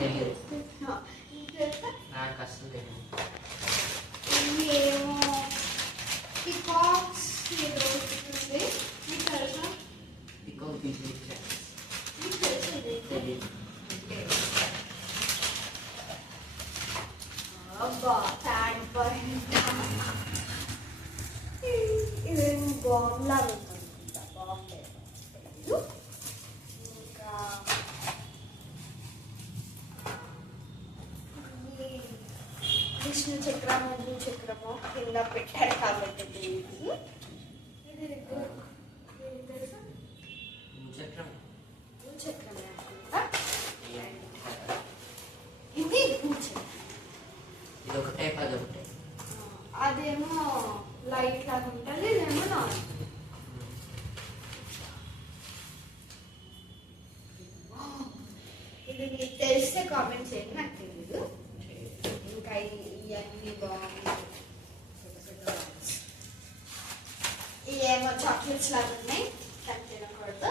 తెలియదు, నాకు అసలు తెలియదు. ఏమో పికాక్స్ ఏదో ఉంటుంది, మీకు తెలుసా? పికాక్ మీకు తెలుసా? తెలియదు. అబ్బా ఫ్యాన్ పాయింట్ ఇదేం బాంబ్ లాగా ఉంటుంది, బాంబ్ లేదు. ఇంకా విష్ణు చక్రము భూ చక్రము కింద పెట్టారు కాబట్టి తెలియదు. ఇది తెలుసా? చక్రం భూ చక్రమే అనుకుంటా. ఇది భూ చక్రం, ఇది ఒకటే అదొకటే. అదేమో లైట్ లాగా ఉంటుంది, ఇదేమో నార్మల్. ఇది మీకు తెలిస్తే కామెంట్ చేయండి, నాకు తెలీదు. ఇంకా ఇవన్నీ బాగుంది. ఇవేమో చాక్లెట్స్ లాగా ఉన్నాయి, కానీ తినకూడదు,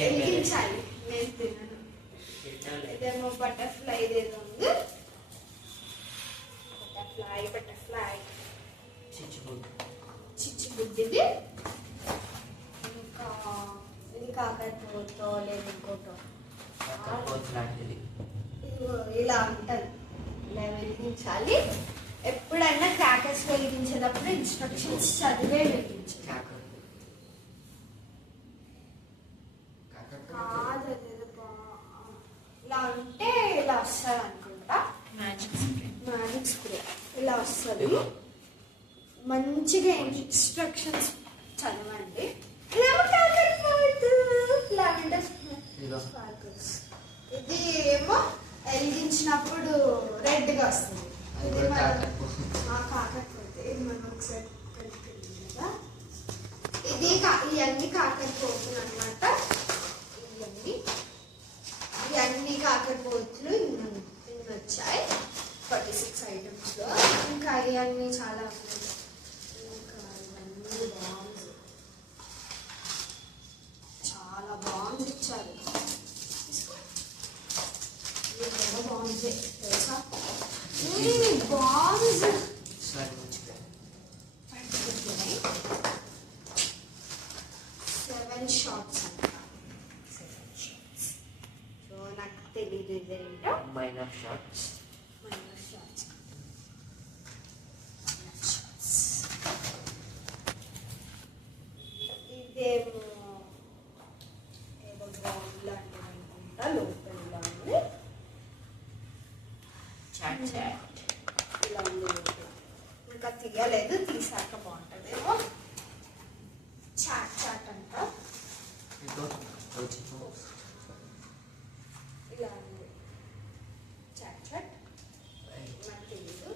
వెలిగించాలి. నేను తినను. ఇదేమో బటర్ఫ్లై ఏదేదో ఉంది, బటర్ఫ్లై చిచ్చుబుడ్డిది. ఇంకా ఇది కాకరపోతో లేదు ఇంకోటో లాంటిది. ఇలా ఉంటుంది, ఇలా వెలిగించాలి. ఎప్పుడైనా క్రాకర్స్ వెలిగించేటప్పుడు ఇన్స్ట్రక్షన్స్ చదివే వెలిగించాలి. కాదు అదేదో ఇలా అంటే ఇలా వస్తుంది అనుకుంటా, మ్యాజిక్ స్ప్రే ఇలా వస్తుంది. మంచిగా ఇన్స్ట్రక్షన్స్ చదవండి. ఇది ఏమో వెలిగించినప్పుడు రెడ్గా వస్తుంది. ఇది కాకరపోతే ఇది మనం ఒకసారి కలిపి కదా, ఇది ఇవన్నీ కాకరపోతులు అనమాట. ఇవన్నీ కాకరపోతులు ఇన్ని వచ్చాయి 46 ఐటమ్స్లో. ఇంకా ఇవన్నీ చాలా ఉన్నాయి. ఇంకా ఇవన్నీ బాంబ్స్, చాలా బాంబ్స్ ఇచ్చారు. బాంబ్స్ తెలుసా? Bombs 7 shots. సో నాకు తెలీదు ఇదేంటో. Minor shots. ఇదేమో ఏదో బాంబ్ లాంటిది అనుకుంటా, లోపల ఉంది. ఇలా ఉంది లోపల, ఇంకా తీయలేదు, తీసాక బాగుంటుందేమో. చాట్ అంట ఇలా ఉంది. చాట్ నాకు తెలీదు.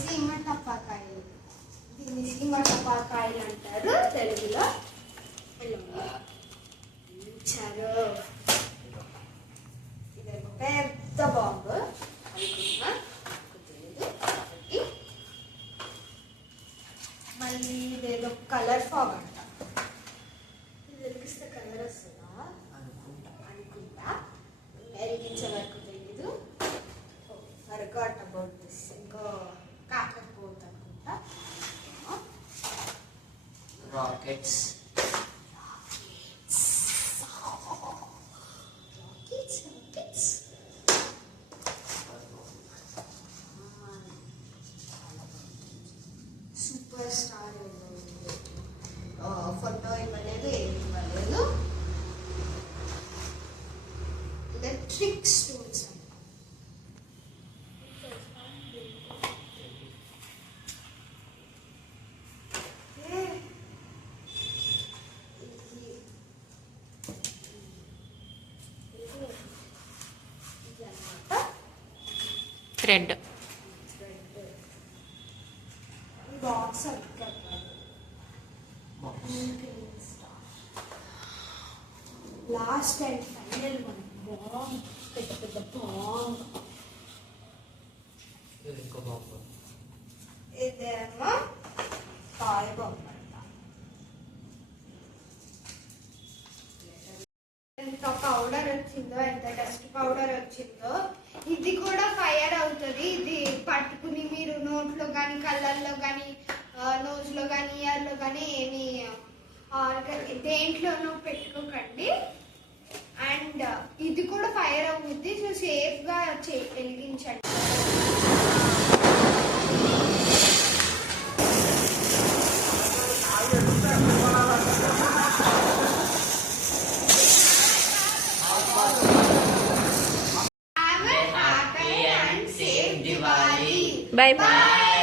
సీమ టపాకాయలు, దీన్ని సీమ టపాకాయలు అంటారు తెలుగులో. ఇచ్చారు. ఇదేమో పెద్ద బాంబు అనుకుంటున్నా, తెలీదు కాబట్టి. మళ్ళీ ఇదేదో కలర్ ఫాగ్ అంట, ఇది వెలిగిస్తే కలర్ వస్తుందా అనుకుంటా, వెలిగించే వరకు తెలీదు. Forgot about this. ఇంకో కాకరపోతు అనుకుంటా. రాకెట్స్. సూపర్ స్టార్ ఫోటో ఇవ్వలేదు, ఏమి ఇవ్వలేదు. Electric stones thread. Box last and final one bomb, పెద్ద పెద్ద బాంబ్. ఇంకో బాంబు. ఇదేమో టాయ్ బాంబ్ అంట. ఎంత పౌడర్ వచ్చిందో, ఎంత డస్ట్ పౌడర్ వచ్చిందో. ఇది కూడా ఫైర్ అవుతుంది. ఇది పట్టుకుని మీరు నోట్లో కానీ, కళ్ళల్లో కానీ, నోజ్లో కానీ, ఇయర్లో కానీ ఏమి దేంట్లోనూ పెట్టుకోకండి. అండ్ ఇది కూడా ఫైర్ అవుతుంది. సో సేఫ్గా వెలిగించండి. Have a happy and safe Diwali. Bye bye.